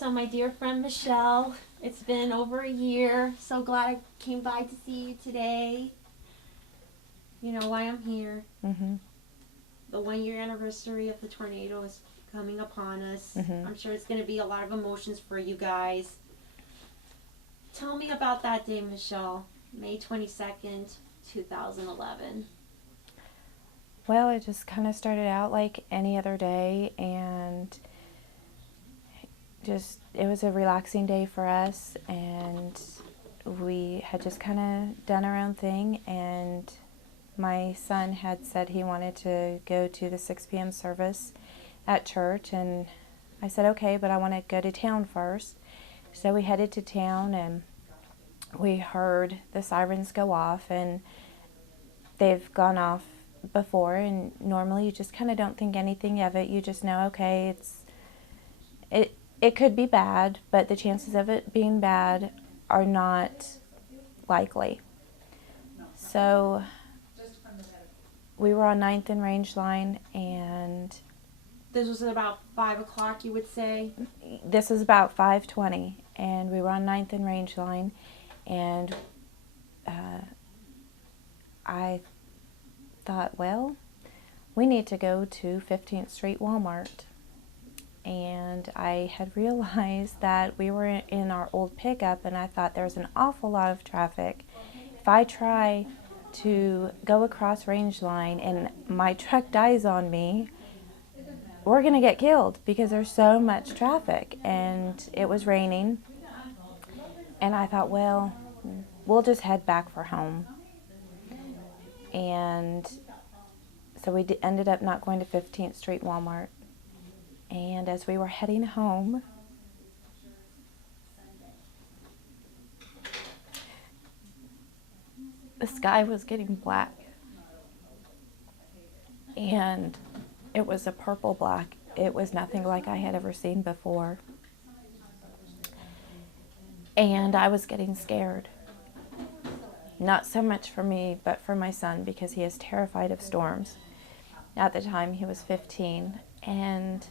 So my dear friend Michelle, it's been over a year. So glad I came by to see you today. You know why I'm here. Mm-hmm. The 1 year anniversary of the tornado is coming upon us. Mm-hmm. I'm sure it's going to be a lot of emotions for you guys. Tell me about that day, Michelle. May 22nd, 2011. Well, it just kind of started out like any other day, and it was a relaxing day for us, and we had just kind of done our own thing, and my son had said he wanted to go to the 6 p.m. service at church, and I said, okay, but I want to go to town first. So we headed to town, and we heard the sirens go off, and they've gone off before, and normally you just kind of don't think anything of it. You just know, okay, it could be bad, but the chances of it being bad are not likely. So we were on 9th and Range Line, and This was at about 5 o'clock, you would say? this is about 5:20, and we were on 9th and Range Line, and I thought, well, we need to go to 15th Street Walmart. And I had realized that we were in our old pickup, and I thought there's an awful lot of traffic. If I try to go across Range Line and my truck dies on me, we're going to get killed because there's so much traffic. And it was raining, and I thought, well, we'll just head back for home. And so we ended up not going to 15th Street Walmart. And as we were heading home, the sky was getting black. And it was a purple black. It was nothing like I had ever seen before. And I was getting scared. Not so much for me, but for my son, because he is terrified of storms. At the time, he was 15. And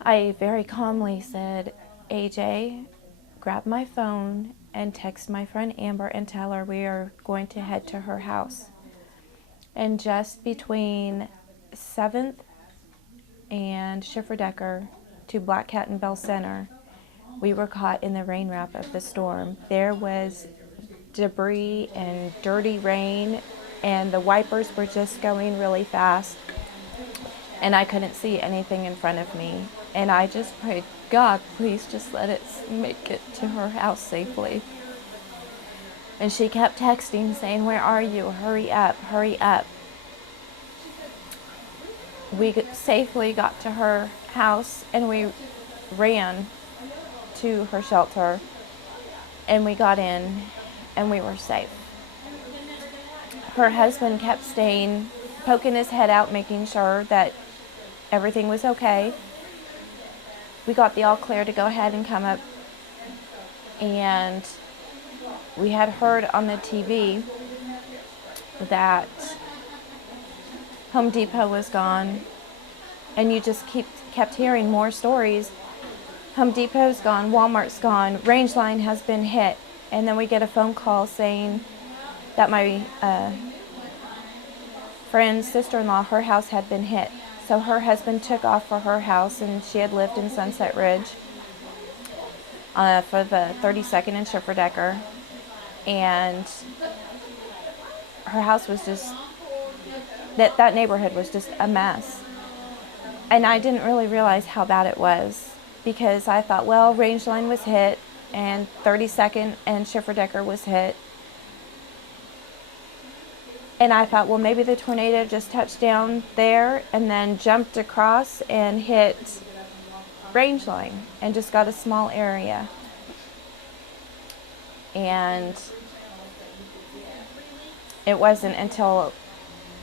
I very calmly said, AJ, grab my phone and text my friend Amber and tell her we are going to head to her house. And just between 7th and Schifferdecker to Black Cat and Bell Center, we were caught in the rain wrap of the storm. There was debris and dirty rain, and the wipers were just going really fast, and I couldn't see anything in front of me. And I just prayed, God, please just let it make it to her house safely. And she kept texting saying, where are you? Hurry up, hurry up. We safely got to her house, and we ran to her shelter, and we got in, and we were safe. Her husband kept staying, poking his head out, making sure that everything was okay. We got the all clear to go ahead and come up, and we had heard on the TV that Home Depot was gone, and you just kept hearing more stories. Home Depot's gone, Walmart's gone, Range Line has been hit, and then we get a phone call saying that my friend's sister-in-law, her house had been hit. So her husband took off for her house, and she had lived in Sunset Ridge for the 32nd and Schifferdecker. And her house was just, that neighborhood was just a mess. And I didn't really realize how bad it was, because I thought, well, Range Line was hit, and 32nd and Schifferdecker was hit. And I thought, well, maybe the tornado just touched down there and then jumped across and hit Range Line and just got a small area. And it wasn't until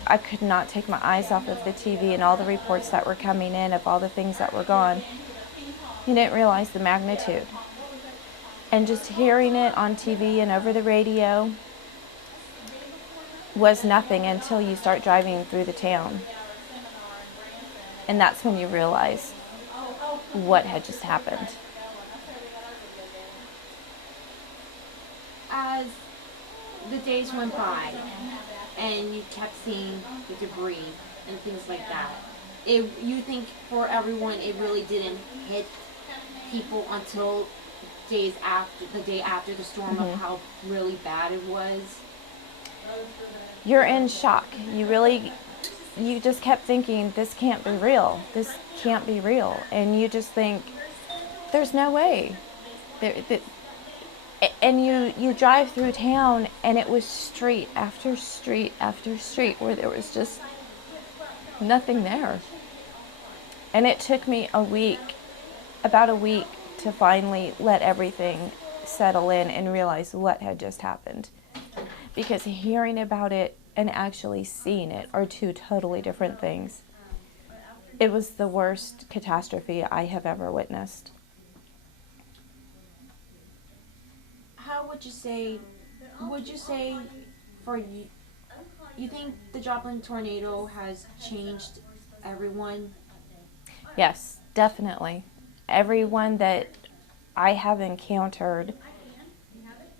I could not take my eyes off of the TV and all the reports that were coming in of all the things that were gone. You didn't realize the magnitude. And just hearing it on TV and over the radio was nothing until you start driving through the town. And that's when you realize what had just happened. As the days went by and you kept seeing the debris and things like that, you think for everyone it really didn't hit people until the day after the storm of how really bad it was? You're in shock. You just kept thinking, this can't be real. This can't be real. And you just think, there's no way. And you drive through town, and it was street after street after street where there was just nothing there. And it took me about a week, to finally let everything settle in and realize what had just happened. Because hearing about it and actually seeing it are two totally different things. It was the worst catastrophe I have ever witnessed. How would you say for you think the Joplin tornado has changed everyone? Yes, definitely. Everyone that I have encountered,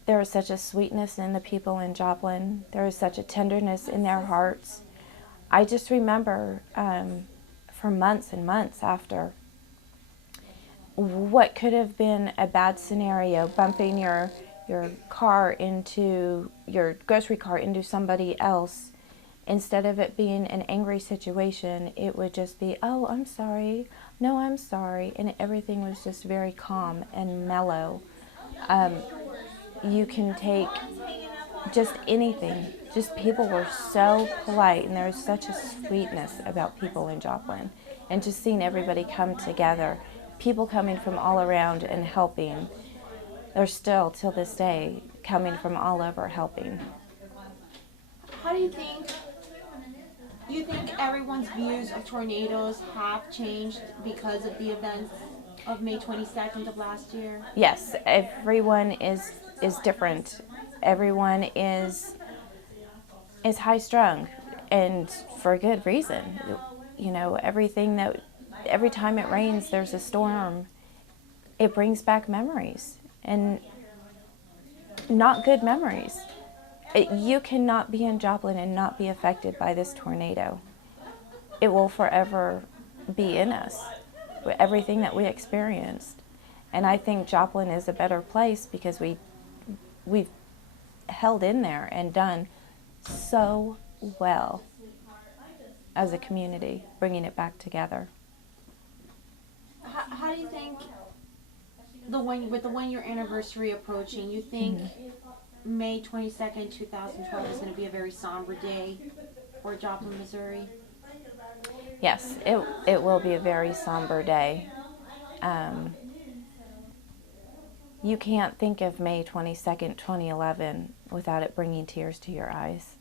there is such a sweetness in the people in Joplin. There is such a tenderness in their hearts. I just remember for months and months after, what could have been a bad scenario, bumping your car into your grocery cart into somebody else, instead of it being an angry situation, it would just be, oh, I'm sorry, no, I'm sorry, and everything was just very calm and mellow. You can take just anything. Just people were so polite, and there's such a sweetness about people in Joplin. And just seeing everybody come together, people coming from all around and helping. They're still, till this day, coming from all over helping. How do you think everyone's views of tornadoes have changed because of the events of May 22nd of last year? Yes, everyone is different. Everyone is high strung, and for good reason. You know, every time it rains, there's a storm. It brings back memories, and not good memories. You cannot be in Joplin and not be affected by this tornado. It will forever be in us, everything that we experienced. And I think Joplin is a better place because we've held in there and done so well as a community, bringing it back together. How do you think with the 1 year anniversary approaching, you think May 22nd, 2012 is going to be a very somber day for Joplin, Missouri? Yes, it will be a very somber day. You can't think of May 22nd, 2011 without it bringing tears to your eyes.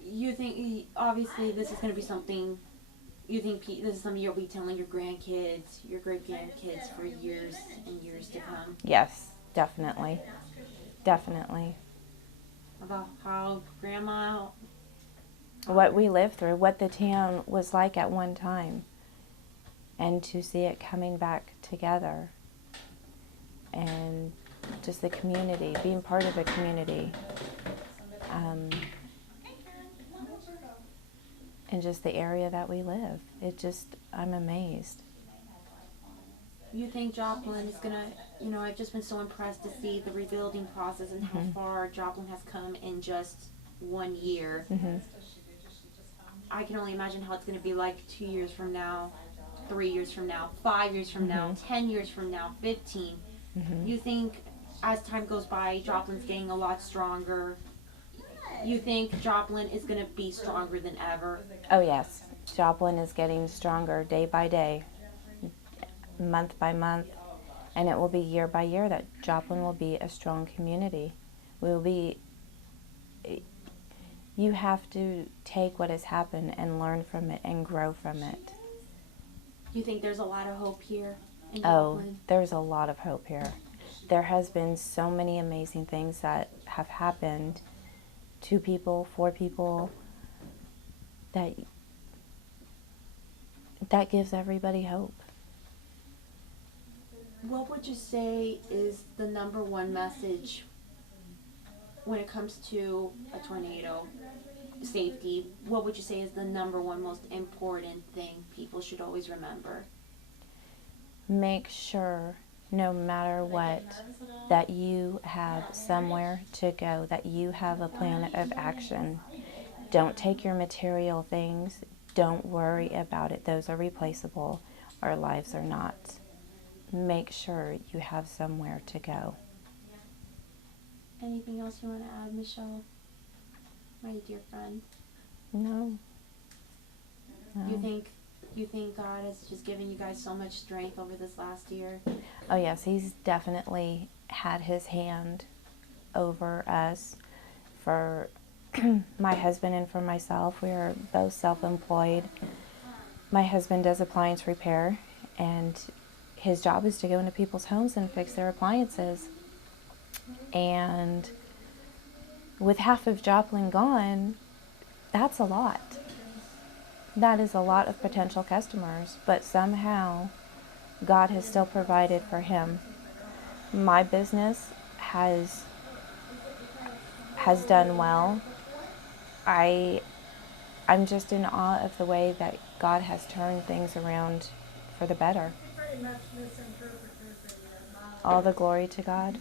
You think, obviously, this is going to be something, you think this is something you'll be telling your grandkids, your great-grandkids for years and years to come? Yes, definitely. Definitely. About how Grandma... What we lived through, what the town was like at one time, and to see it coming back together, and just the community, being part of a community, and just the area that we live. I'm amazed. You think Joplin is going to, I've just been so impressed to see the rebuilding process and how far Joplin has come in just 1 year. Mm-hmm. I can only imagine how it's going to be like 2 years from now, 3 years from now, 5 years from now, 10 years from now, 15. You think as time goes by, Joplin's getting a lot stronger? You think Joplin is going to be stronger than ever? Oh yes, Joplin is getting stronger day by day, month by month, and it will be year by year that Joplin will be a strong community. You have to take what has happened and learn from it and grow from it. You think there's a lot of hope here in Oh, Joplin? there's a lot of hope here. There has been so many amazing things that have happened to people, for people, that gives everybody hope. What would you say is the number one message when it comes to a tornado safety? What would you say is the number one most important thing people should always remember? Make sure, no matter what, that you have somewhere to go, that you have a plan of action. Don't take your material things. Don't worry about it. Those are replaceable. Our lives are not. Make sure you have somewhere to go. Anything else you want to add, Michelle? My dear friend. No. You think God has just given you guys so much strength over this last year? Oh yes, He's definitely had His hand over us. For my husband and for myself, we are both self-employed. My husband does appliance repair, and his job is to go into people's homes and fix their appliances. And with half of Joplin gone, that's a lot. That is a lot of potential customers, but somehow God has still provided for him. My business has done well. I'm just in awe of the way that God has turned things around for the better. All the glory to God.